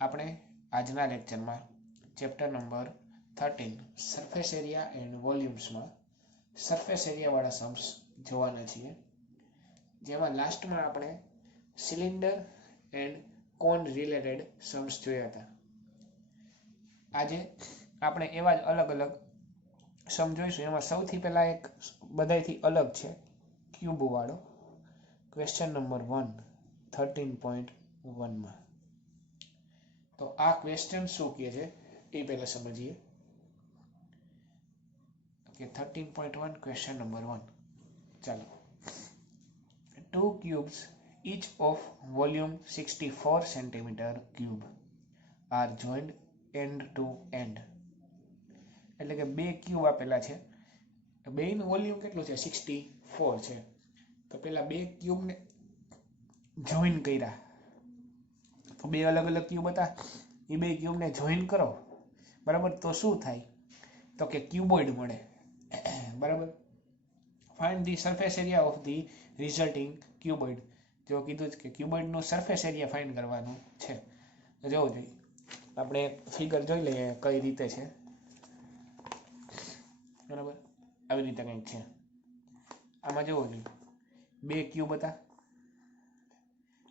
આપણે આજના લેક્ચરમાં chapter number 13 surface area and વોલ્યુમ્સમાં સરફેસ એરિયાવાળા સમ્સ જોવાના છીએ, જેમાં લાસ્ટમાં આપણે cylinder and cone related sums જોયા હતા. આજે આપણે એવા જ અલગ અલગ સમ જોઈશું. એમાં સૌથી પહેલા એક બધાયથી અલગ છે, ક્યુબ વાળો. ક્વેશ્ચન નંબર 1 13.1 તો આ ક્વેશ્ચન શું કહે છે એ પહેલા સમજીએ કે 13.1 ક્વેશ્ચન નંબર 1. ચાલો, 2 cubes each of volume 64 centimeter cube are joined end to end. એટલે કે બે ક્યુબ આપેલા છે, બેનું વોલ્યુમ કેટલું છે 64 છે. તો પેલા બે ક્યુબને જોઈન કર્યા, તો બે અલગ અલગ ક્યુબ હતા, એ બે ક્યુબને જોઈન કરો, બરાબર. તો શું થાય? તો કે ક્યુબોઇડ મળે, બરાબર. Find the surface area of the resulting cuboid. જો કીધું કે ક્યુબોઇડનું સરફેસ એરિયા ફાઇન્ડ કરવાનું છે. તો જોવું જોઈએ, આપણે ફિગર જોઈ લઈએ કઈ રીતે છે, બરાબર. આવી રીતે કંઈક છે. આમાં જોવું જોઈએ, બે ક્યુબ હતા,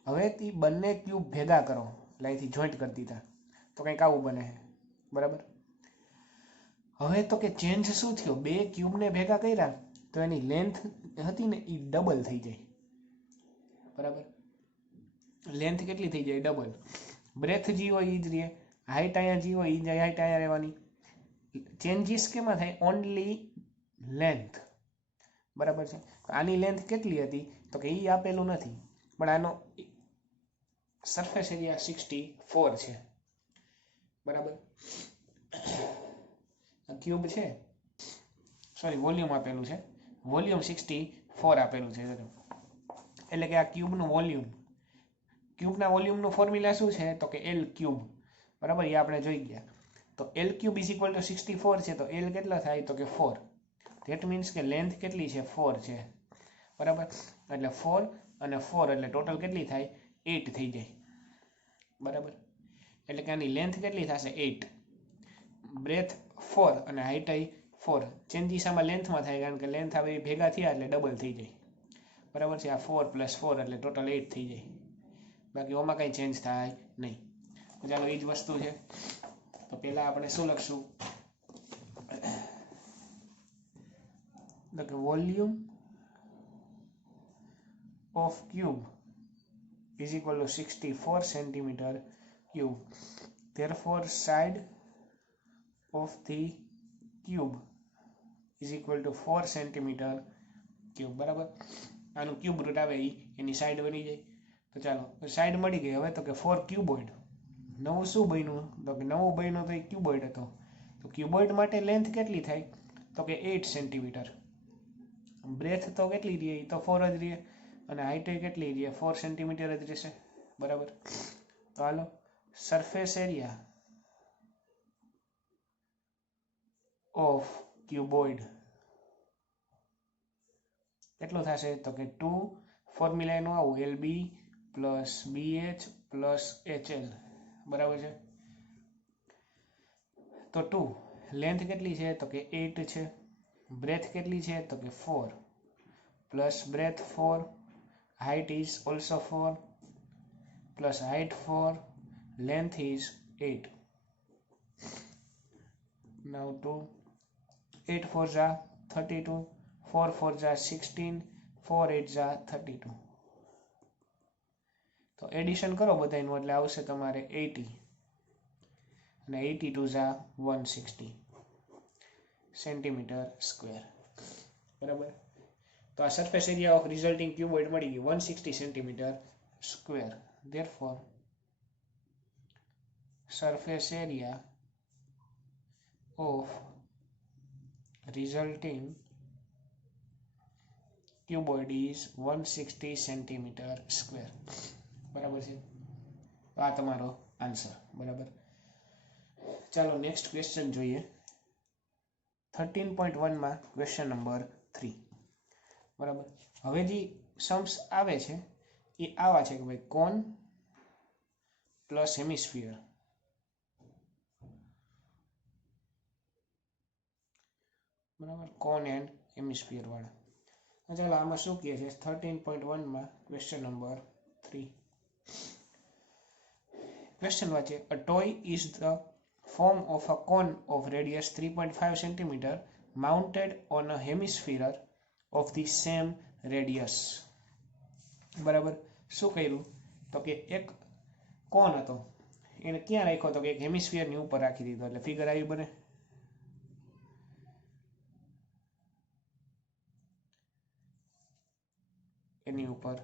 હવે તે બંને ક્યુબ ભેગા કરો, એટલે અહીંથી જોઈન્ટ કરી દીધા, તો કંઈક આવું બને, બરાબર. હવે તો કે ચેન્જ શું થયો? બે ક્યુબને ભેગા કર્યા તો એની લેન્થ હતી ને એ ડબલ થઈ જાય, બરાબર. લેન્થ કેટલી થઈ જાય? ડબલ. બ્રેથ જી હોય એ જ રહે, હાઈટ અહીંયા જી હોય એ જ હાઈટ અહીંયા રહેવાની. ચેન્જીસ કેમાં થાય? ઓનલી લેન્થ, બરાબર છે. આની લેન્થ કેટલી હતી? તો કે એ આપેલું નથી, પણ આનો સરફેસ એરિયા 64 છે, બરાબર. ક્યુબ છે, સોરી વોલ્યુમ આપેલું છે, વોલ્યુમ 64 આપેલું છે. એટલે કે આ ક્યુબનું વોલ્યુમ, ક્યુબના વોલ્યુમનું ફોર્મ્યુલા શું છે? તો કે એલ ક્યુબ, બરાબર. એ આપણે જોઈ ગયા. તો L cube is equal two 64 છે, તો એલ કેટલા થાય? તો કે 4. ધેટ મીન્સ કે લેન્થ કેટલી છે? 4 છે, બરાબર. એટલે 4 અને 4 એટલે ટોટલ કેટલી થાય? 8 થઈ જાય, બરાબર. એટલે કે આની લેન્થ કેટલી થશે? 8. બ્રેથ 4 અને હાઈટ 4. ચેન્જીસ આમાં લેન્થમાં થાય, કારણ કે લેન્થ આવે એ ભેગા થયા એટલે ડબલ થઈ જાય, બરાબર છે. આ 4 + 4 એટલે ટોટલ 8 થઈ જાય, બાકી ઓમાં કંઈ ચેન્જ થાય નહીં. ચાલો, એ જ વસ્તુ છે. તો પહેલાં આપણે શું લખશું? કે volume of cube is equal to 64 centimeter cube. Therefore, side of the cube is equal to 4 centimeter cube, બરાબર. આનું ક્યુબ રૂટ આવે એની સાઈડ બની જાય. તો ચાલો, સાઈડ મળી ગઈ. હવે તો કે 4 ક્યુબોઇડ. નવું શું બન્યું? તો કે નવું બન્યું તો એ ક્યુબોઇડ હતો. તો ક્યુબોઇડ માટે લેન્થ કેટલી થાય? તો કે 8 સેન્ટીમીટર. બ્રેથ તો કેટલી રહે? તો 4 જ રહે, અને હાઈટ કેટલી રહે? 4 સેન્ટીમીટર જ રહેશે, બરાબર. તો હાલો, સરફેસ એરિયા ઓફ ક્યુબોઇડ કેટલું થશે? તો કે 2 ફોર્મ્યુલા એનું આવું, LB + BH + HL, બરાબર છે. તો 2 લેન્થ કેટલી છે? તો કે 8 છે. બ્રેથ કેટલી છે? તો કે 4 plus breath 4, height is also 4 plus height 4, length is 8. Now 2, 8 4s are 32, 4 4s are 16, 4 8s are 32. તો એડિશન કરો બધાનું, એટલે આવશે તમારે 80, અને 82s are 160 સેન્ટીમીટર સ્ક્વેર, બરાબર. તો આ surface area of resulting cuboid મળી ગઈ 160 centimetre square. Therefore, surface area of resulting cuboid is 160 centimetre square, બરાબર છે. તો આ તમારો આન્સર, બરાબર. ચાલો, નેક્સ્ટ ક્વેશ્ચન જોઈએ. 13.1 માં ક્વેશ્ચન નંબર 3, બરાબર. હવે જે સમ્સ આવે છે એ આવા છે કે ભાઈ, કોન પ્લસ હેમિસ્ફિયર બરાબર, કોન એન્ડ હેમિસ્ફિયર વાળા. ચાલો આમાં શું કહે છે 13.1 માં ક્વેશ્ચન નંબર 3. ક્વેશ્ચન વાંચે, a toy is the form of a cone of radius 3.5 cm mounted on a hemisphere of the same radius. બરાબર, શું કર્યું તો કે એક કોન હતો એને ક્યાં રાખ્યો તો કે એક હેમિસ્ફિયરની ઉપર રાખી દીધો, એટલે ફિગર આવી બને. એની ઉપર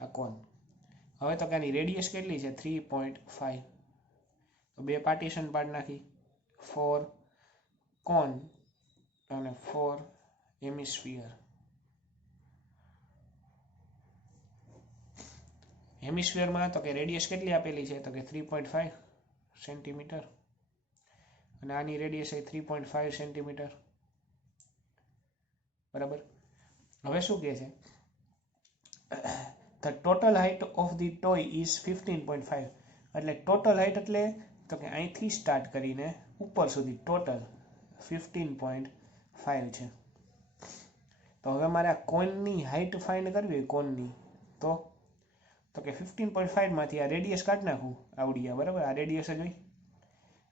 આ કોન. હવે તો કે આની રેડિયસ કેટલી છે 3.5, તો બે પાર્ટીશન પાડી નાખી, 4 કોન અને 4 હેમિસ્ફિયર. હેમિસ્ફિયરમાં તો કે રેડિયસ કેટલી આપેલી છે તો કે 3.5 સેન્ટીમીટર અને આની રેડિયસ છે 3.5 સેન્ટીમીટર. બરાબર, હવે શું કહે છે, the total height of the toy is 15.5. એટલે ટોટલ હાઇટ એટલે તો કે અહીંથી સ્ટાર્ટ કરીને ઉપર સુધી ટોટલ 15.5 છે. તો હવે મારે આ કોનની હાઇટ ફાઇન્ડ કરવી હોય કોનની, તો કે 15.5 માંથી આ રેડિયસ કાઢી નાખું, આવડી ગયા. બરાબર, આ રેડિયસ જ હોય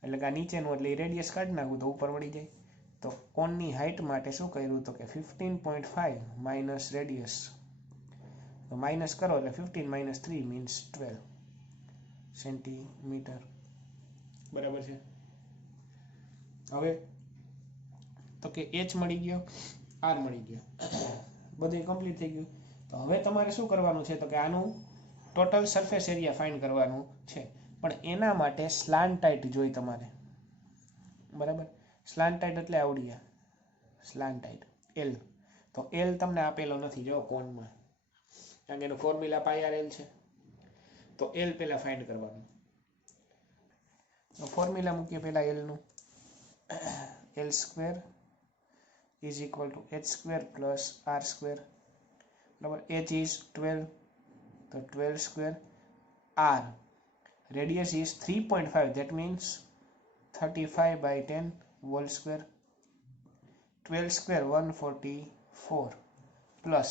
એટલે કે આ નીચેનું એટલે એ રેડિયસ કાઢી નાખું તો ઉપર વળી જાય. તો કોનની હાઇટ માટે શું કર્યું તો કે 15.5 માઇનસ રેડિયસ, તો માઇનસ કરો એટલે 15 માઇનસ 3 મીન્સ 12 સેન્ટીમીટર. બરાબર છે. હવે તો કે h મળી ગયો, r મળી ગયો, બધું કમ્પ્લીટ થઈ ગયું. તો હવે તમારે શું કરવાનું છે તો કે આનું ટોટલ સરફેસ એરિયા ફાઇન્ડ કરવાનું છે, પણ એના માટે સ્લાન્ટાઇટ જોઈ તમારે. બરાબર, સ્લાન્ટાઇટ એટલે આવડ્યા સ્લાન્ટાઇટ એલ. તો એલ તમને આપેલો નથી જો કોનમાં, કારણ કે એનું ફોર્મ્યુલા પાઈ આર એલ છે. તો એલ પહેલા ફાઇન્ડ કરવાનું. ફોર્મ્યુલા મૂકીએ પહેલા એલનું, L square is equal to H square plus R square. બરાબર, એચ ઇઝ 12, તો 12 square, R radius is 3.5, that means 35/10 whole square. 12 square 144 plus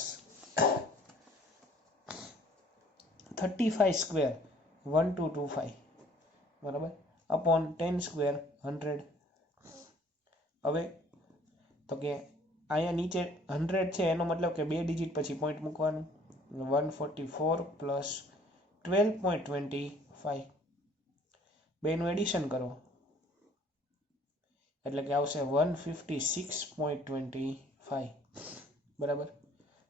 35 square 1225, બરાબર, upon 10 square 100. હવે તો કે અહીંયા નીચે 100 છે એનો મતલબ કે 2 ડિજિટ પછી પોઈન્ટ મૂકવાનું. 144 પ્લસ 12.25, બેનું એડિશન કરો એટલે કે આવશે 156.25. બરાબર,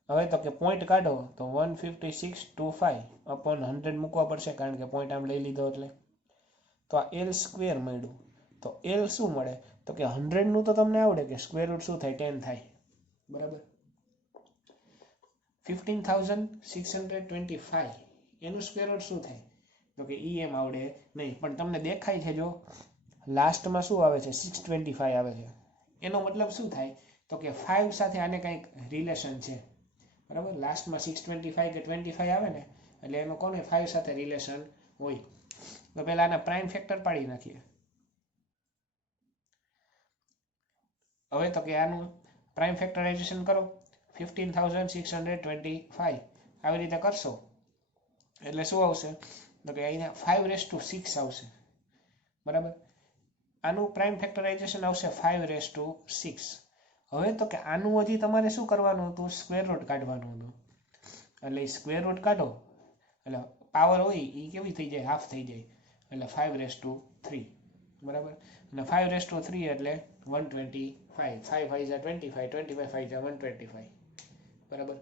હવે તો કે પોઈન્ટ કાઢો તો 156.25 અપોન 100 મૂકવા પડશે, કારણ કે પોઈન્ટ આમ લઈ લીધો એટલે. તો આ એલ સ્ક્વેર મળ્યું. તો એલ શું મળે તો કે 100 નું તો તમને આવડે કે સ્ક્વેર રૂટ શું થાય 10 થાય. બરાબર, 15,625 એનું સ્ક્વેર રૂટ શું થાય તો કે એમ આવડે નહીં, પણ તમને દેખાય છે જો લાસ્ટમાં શું આવે છે 625 આવે છે. એનો મતલબ શું થાય તો કે 5 સાથે આને કંઈક રિલેશન છે. બરાબર, લાસ્ટમાં 625 કે 25 આવે ને એટલે એનો કોને 5 સાથે રિલેશન હોય. તો પહેલા આના પ્રાઇમ ફેક્ટર પાડી નાખીએ. હવે તો કે આનું પ્રાઇમ ફેક્ટરાઇઝેશન કરો, 15,625 આવી રીતે કરશો એટલે શું આવશે તો કે અહીંયા 5⁶ આવશે. બરાબર, આનું પ્રાઇમ ફેક્ટરાઇઝેશન આવશે 5⁶. હવે તો કે આનું હજી તમારે શું કરવાનું હતું, સ્ક્વેર રૂટ કાઢવાનું હતું. એટલે સ્ક્વેર રૂટ કાઢો એટલે પાવર હોય એ કેવી થઈ જાય, હાફ થઈ જાય, એટલે 5�3. બરાબર, અને 5�3 એટલે 125. 5 5 × 25, 25 5 × 125. બરાબર,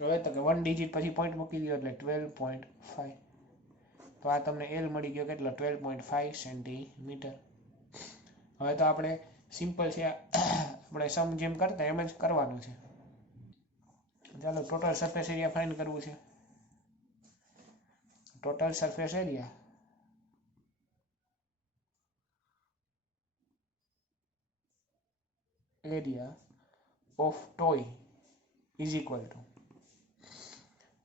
હવે તો કે 1 ડિજિટ પછી પોઈન્ટ મૂકી દો એટલે 12.5. તો આ તમને એલ મળી ગયો કેટલો 12.5 સેન્ટીમીટર. હવે તો આપણે સિમ્પલ છે, આપણે સમ જેમ કરતા એમ જ કરવાનું છે. ચાલો ટોટલ સરફેસ એરિયા ફાઇન્ડ કરવું છે. Total surface area of toy is equal to,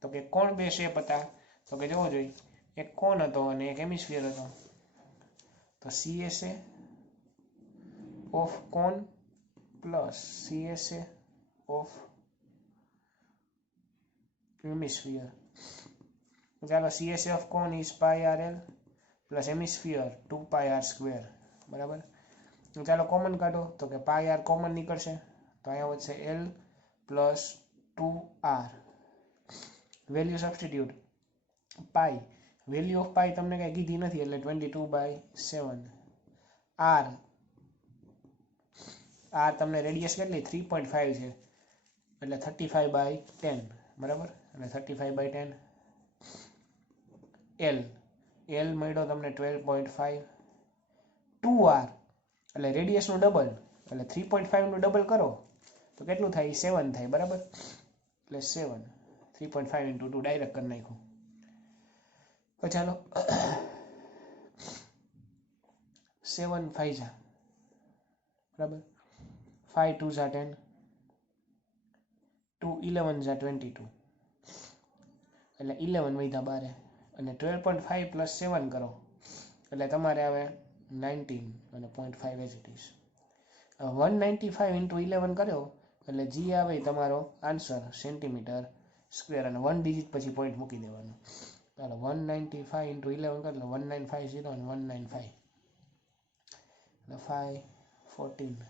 તો કે કોણ બે શેપ હતા તો કે જોવો જોઈએ, એક કોન હતો અને એક હેમિસ્ફિયર હતો. તો CSA of cone plus CSA of hemisphere. ચાલો CSA of cone is πRL plus hemisphere 2πr². બરાબર. ચાલો કોમન કાઢો તો કે πr કોમન નીકળશે તો અહીંયા વધશે L plus 2r. Value substitute. Pi value of pi તમને કંઈ કીધી નથી એટલે 22/7. આર તમને રેડિયસ કેટલી 3.5 છે એટલે 35/10. બરાબર. એટલે 35/10. એલ મળ્યો તમને 12.5. 2r એટલે રેડિયસનું ડબલ એટલે 3.5 નું ડબલ કરો તો કેટલું થાય 7 થાય. બરાબર. એટલે 7 3.5 × 2 ડાયરેક્ટ કરી નાખ્યું. તો ચાલો 7 5 જા. બરાબર. 5 2 જા 10, 2 11 જા 22 એટલે 11 વધ્યા 12 અને 12.5 પ્લસ 7 કરો એટલે તમારે આવે 19 અને 0.5 એઝ ઇટ ઇઝ. 195 × 11 કર્યો એટલે જી આવે તમારો આન્સર સેન્ટીમીટર સ્ક્વેર અને 1 ડિજિટ પછી પોઈન્ટ મૂકી દેવાનો. ચાલો 195 × 11 કરો એટલે 1950 અને 195 એટલે 5 14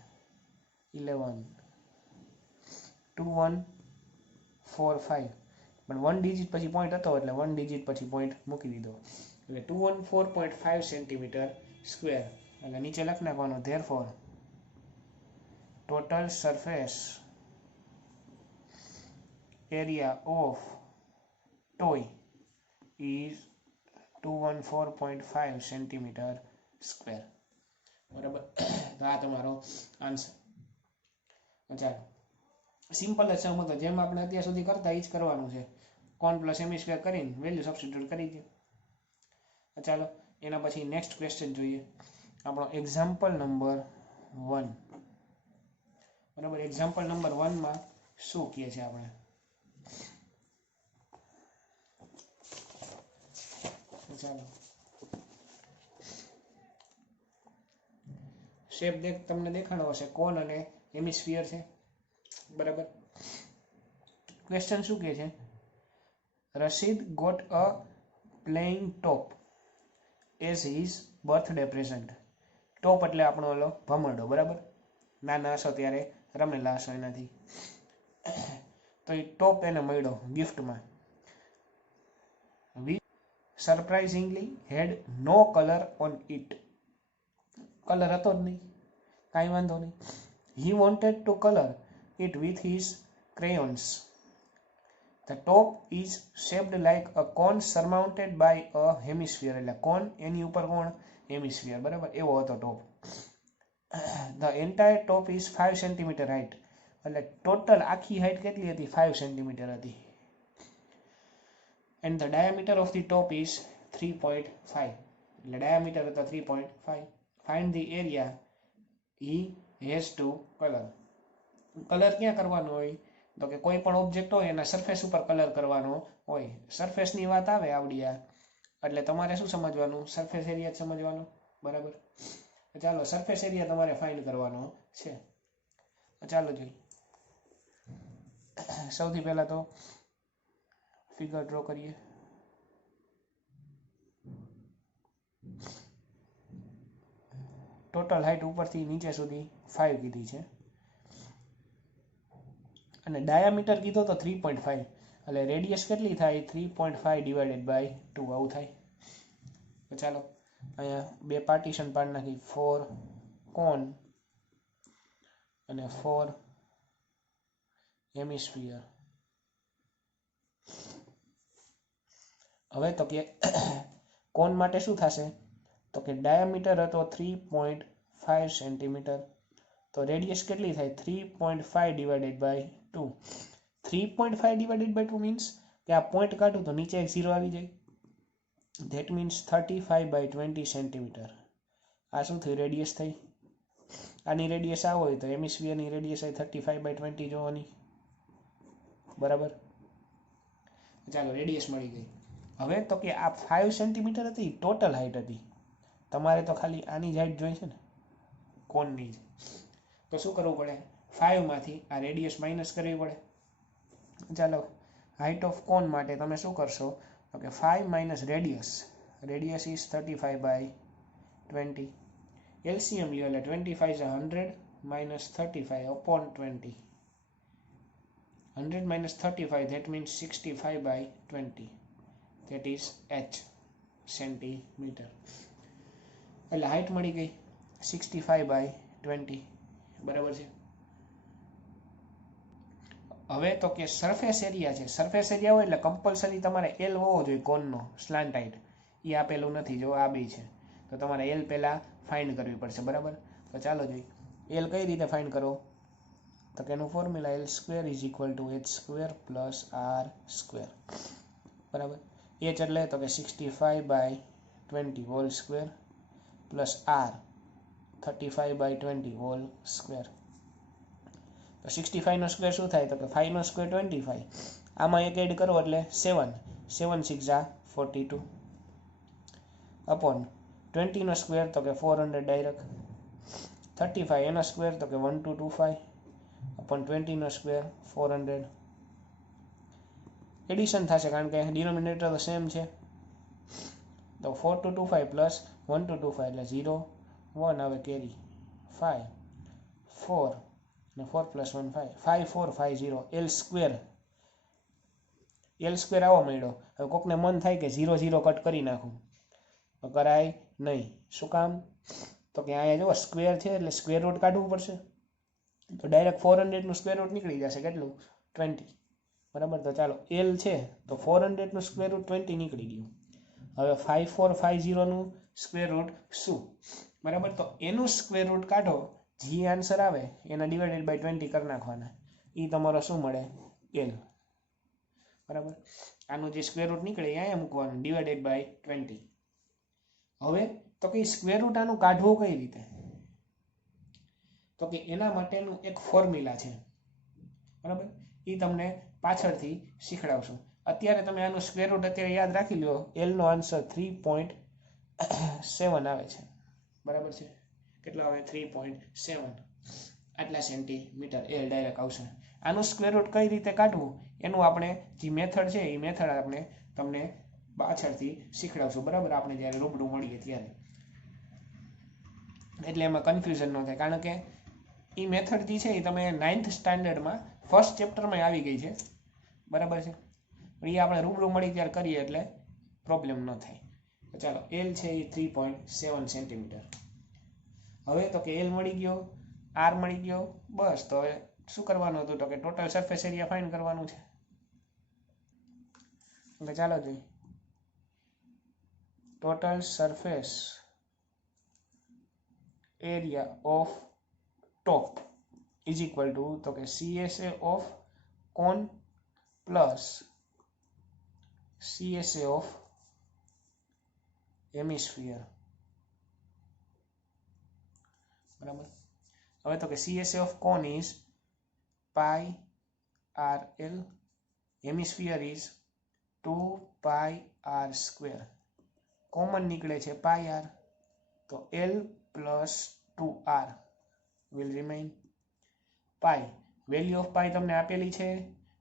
11 2145 પણ 1 ડિજિટ પછી પોઈન્ટ હતો એટલે 1 ડિજિટ પછી પોઈન્ટ મૂકી દીધો એટલે 214.5 સેન્ટીમીટર સ્ક્વેર. એટલે નીચે લખી નાખવાનું therefore total surface area of toy is 214.5 centimetre square. બરાબર. તો આ તમારો આન્સર. ચાલો સિમ્પલ જ સમ હતો જેમ આપણે અત્યાર સુધી કરતા એ જ કરવાનું છે. કોન પ્લસ હેમિસ્ફિયર કરીને વેલ્યુ સબસ્ટિટ્યુટ કરી દો. ચાલો એના પછી નેક્સ્ટ ક્વેશ્ચન જોઈએ આપણો એક્ઝામ્પલ નંબર 1. બરાબર. એક્ઝામ્પલ નંબર 1 માં શું કહે છે આપણે ચાલો શેપ તમને દેખાડો હશે કોન અને હેમિસ્ફિયર છે. બરાબર. ક્વેશ્ચન શું કહે છે Rashid got a playing top as his birthday present. Top એટલે આપણો ઓલો ભમરડો. બરાબર. નાના હશો ત્યારે રમેલા હશો એનાથી. તો એ ટોપ એને મળ્યો ગિફ્ટમાં. Surprisingly had no colour on it. Colour હતો જ નહીં. કાંઈ વાંધો નહીં. He wanted to colour it with his crayons. The top is shaped like a cone surmounted by a hemisphere. એટલે કોન એની ઉપર કોણ હેમિસ્ફિયર. બરાબર. એવો હતો top. The entire top is 5 centimetre height. એટલે ટોટલ આખી હાઇટ કેટલી હતી 5 સેન્ટીમીટર હતી. and the diameter of the top is 3.5. એટલે ડાયામીટર હતો 3.5. find the area he has to color. Colour ક્યાં કરવાનો હોય તો કે કોઈ પણ ઓબ્જેક્ટ હોય એના સરફેસ ઉપર કલર કરવાનો હોય. સરફેસની વાત આવે આવડિયા એટલે તમારે શું સમજવાનું સરફેસ એરિયા જ સમજવાનો. બરાબર. ચાલો સરફેસ એરિયા તમારે ફાઇન્ડ કરવાનો છે. ચાલો જોઈએ. સૌથી પહેલા તો ફિગર ડ્રો કરીએ. ટોટલ હાઇટ ઉપરથી નીચે સુધી 5 કીધી છે અને ડાયામીટર કીધો તો 3.5 એટલે રેડિયસ કેટલી થાય 3.5 ડિવાઇડેડ બાય 2 આવું થાય. તો ચાલો અહીંયા બે પાર્ટીશન પાડી નાખી 4 કોન અને 4 હેમિસ્ફિયર. હવે તો કે કોન માટે શું થશે તો કે ડાયામીટર હતો 3.5 સેન્ટીમીટર તો રેડિયસ કેટલી થાય 3.5 divided by 2. 3.5 divided by 2 means કે આ પોઈન્ટ કાઢું તો નીચે એક 0 આવી જાય. That means 35/20 centimetre. આ શું થયું રેડિયસ થઈ. આની રેડિયસ આ હોય તો હેમિસ્ફિયરની રેડિયસ આવી 35/20 જોવાની. બરાબર. ચાલો રેડિયસ મળી ગઈ. હવે તો કે આ 5 સેન્ટીમીટર હતી ટોટલ હાઇટ હતી. તમારે તો ખાલી આની જ હાઇટ જોઈ છે ને કોનની જ. તો શું કરવું પડે? 5 માંથી આ રેડિયસ માઇનસ કરવી પડે. ચાલો હાઇટ ઓફ કોન માટે તમે શું કરશો? તો કે 5 minus radius. Radius is 35/20. LCM લ્યો એટલે 25 is 100 minus 35 upon 20. 100 minus 35, that means 65/20. That is h centimetre. એટલે હાઇટ મળી ગઈ 65/20. બરાબર છે. હવે તો કે સરફેસ એરિયા છે. સરફેસ એરિયા હોય એટલે કમ્પલસરી તમારે એલ હોવો જોઈએ કોનનો, સ્લાન્ટ હાઇટ. એ આપેલું નથી, જો આ બી છે. તો તમારે એલ પહેલાં ફાઇન્ડ કરવી પડશે. બરાબર. તો ચાલો જોઈએ એલ કઈ રીતે ફાઇન્ડ કરો. તો કે એનું formula L square is equal to H square plus R square. બરાબર. એચ એટલે તો કે 65/20 whole square plus R 35/20 whole square. તો 65 નો સ્ક્વેર શું થાય? તો કે 5 નો સ્ક્વેર 25. આમાં એક એડ કરો એટલે 7. 7 6 જા 42 અપોન 20 નો સ્ક્વેર તો કે 400 ડાયરેક્ટ. 35 એનો સ્ક્વેર તો કે 1225 અપોન 20 નો સ્ક્વેર 400. એડિશન થશે કારણ કે ડિનોમિનેટર તો સેમ છે. તો 4225 પ્લસ 1225 એટલે 0 1 આવે કેરી 5 4 અને 4 plus 1 5 5450 L square. L square આવો મળ્યો. હવે કોકને મન થાય કે 0 0 કટ કરી નાખું, તો કરાય નહીં. શું કામ? તો કે અહીંયા જો સ્ક્વેર છે એટલે સ્ક્વેર રૂટ કાઢવું પડશે. તો ડાયરેક્ટ 400 નું સ્ક્વેર રૂટ નીકળી જશે. કેટલું? 20. બરાબર. તો ચાલો એલ છે તો 400 નું સ્ક્વેર રૂટ 20 નીકળી ગયું. હવે 5450 નું સ્ક્વેર રૂટ શું? બરાબર. તો એનું સ્ક્વેર રૂટ કાઢો, જે આન્સર આવે એના ડિવાઇડેડ બાય 20 કરી નાખવાના. એ તમારો શું મળે? એલ. બરાબર. આનું જે સ્ક્વેર રૂટ નીકળે એ અહીંયા મૂકવાનું ડિવાઇડેડ બાય 20. હવે તો કે સ્ક્વેર રૂટ આનું કાઢવું કઈ રીતે? તો કે એના માટેનું એક ફોર્મ્યુલા છે. બરાબર. એ તમને પાછળથી શીખડાવશું. અત્યારે તમે આનું સ્ક્વેર રૂટ અત્યારે યાદ રાખી લો. એલનો આન્સર 3.7 આવે છે. બરાબર છે. કેટલો આવે? 3.7. આટલા સેન્ટીમીટર એલ ડાયરેક્ટ આવશે. આનું સ્ક્વેર રૂટ કઈ રીતે કાઢવું એનું આપણે જે મેથડ છે એ મેથડ આપણે તમને પાછળથી શીખડાવશું. બરાબર. આપણે જ્યારે રૂબરૂ મળીએ ત્યારે, એટલે એમાં કન્ફ્યુઝન ન થાય. કારણ કે એ મેથડ જે છે એ તમે 9th સ્ટાન્ડર્ડમાં ફર્સ્ટ ચેપ્ટરમાં આવી ગઈ છે. બરાબર છે. એ આપણે રૂબરૂ મળી ત્યારે કરીએ એટલે પ્રોબ્લેમ ન થાય. તો ચાલો એલ છે એ 3.7 સેન્ટીમીટર. હવે તો કે એલ મળી ગયો, આર મળી ગયો. બસ. તો હવે શું કરવાનું હતું? તો કે ટોટલ સરફેસ એરિયા ફાઇન્ડ કરવાનું છે. એટલે ચાલો જોઈએ. Total surface area of top is equal to તો કે CSA of cone plus CSA of hemisphere. બરાબર. હવે તો કે CSA of cone is pi R L, hemisphere is 2 πr square. Common નીકળે છે પાઈ આર, તો L plus 2r will remain. Pi, value of pi તમને આપેલી છે?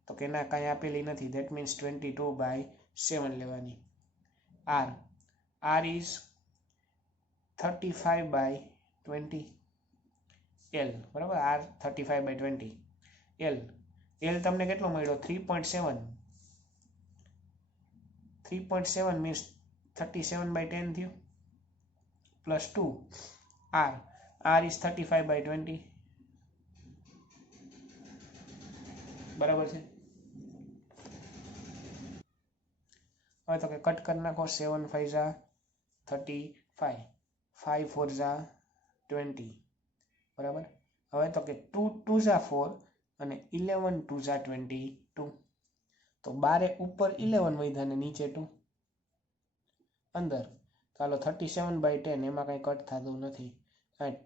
તો કે ના, કાંઈ આપેલી નથી. ધેટ મીન્સ 22/7 લેવાની. r is 35/20 L. બરાબર. r 35/20 L. એલ તમને કેટલો મળ્યો? 3.7. 3.7 મીન્સ 37/10 થયું પ્લસ 2 r is 35/20. બરાબર છે. હવે તો કે કટ કરી નાખો. 7 5 જા 35, 5 4 જા 20. બરાબર. હવે તો કે 2 2 જા 4 અને 11 2 જા 22. તો 12 ઉપર 11 વધ્યા ને નીચે 2 અંદર. ચાલો 37/10 એમાં કંઈ કટ થતું નથી.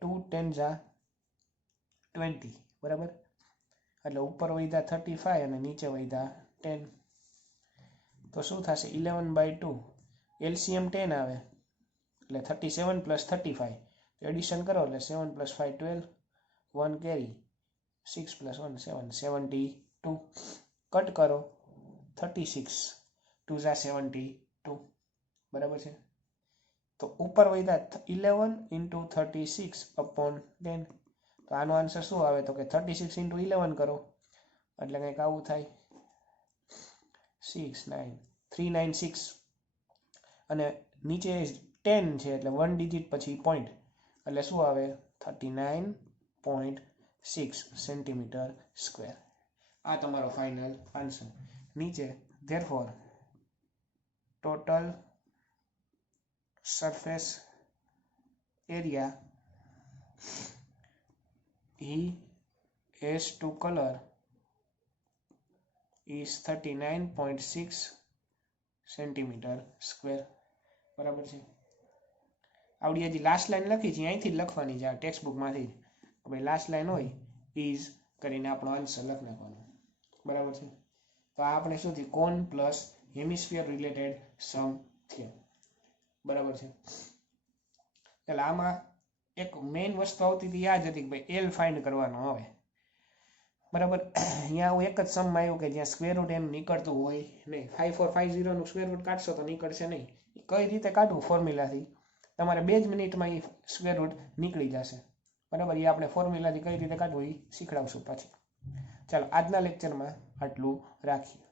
2 10 જા 20. બરાબર. એટલે ઉપર વધ્યા 35 અને નીચે વધ્યા 10. તો શું થશે? 11/2. એલસીએમ 10 આવે એટલે 37 + 35. એડિશન કરો એટલે 7 + 5 12, 1 કેરી, 6 + 1 7, 72. કટ કરો 36, 2 ઝા 72, બરાબર છે. તો ઉપર વધ્યા 11 × 36/10. તો આનો આન્સર શું આવે તો કે 36 × 11 કરો એટલે કંઈક આવું થાય 6 9 396, અને નીચે 10 છે એટલે 1 ડિજિટ પછી પોઈન્ટ એટલે શું આવે 39.6 સેન્ટીમીટર સ્ક્વેર. આ તમારો ફાઇનલ આન્સર. નીચે therefore total surface area he has to color is 39.6 centimetre square. બરાબર છે. આવડી હજી લાસ્ટ લાઈન લખી છે અહીંથી જ લખવાની છે આ ટેક્સ્ટ બુકમાંથી. ભાઈ લાસ્ટ લાઈન હોય ઇઝ કરીને આપણો આન્સર લખી નાખવાનો. બરાબર છે. તો આ આપણે શું થયું કોન પ્લસ હેમિસ્ફિયર રિલેટેડ સમ થયો. બરાબર છે. એટલે આમાં એક મેઇન વસ્તુ આવતી હતી યાદ હતી કે ભાઈ એલ ફાઇન્ડ કરવાનો આવે. બરાબર. અહીંયા હું એક જ સમમાં આવ્યું કે જ્યાં સ્ક્વેર રૂટ એમ નીકળતું હોય નહીં. 5450 નું સ્ક્વેર રૂટ કાઢશો તો નીકળશે નહીં. કઈ રીતે કાઢવું ફોર્મ્યુલાથી તમારે 2 જ મિનિટમાં એ સ્ક્વેર રૂટ નીકળી જશે. બરાબર. એ આપણે ફોર્મ્યુલાથી કઈ રીતે કાઢવું એ શીખડાવશું પાછી. ચાલો આજના લેક્ચરમાં આટલું રાખીએ.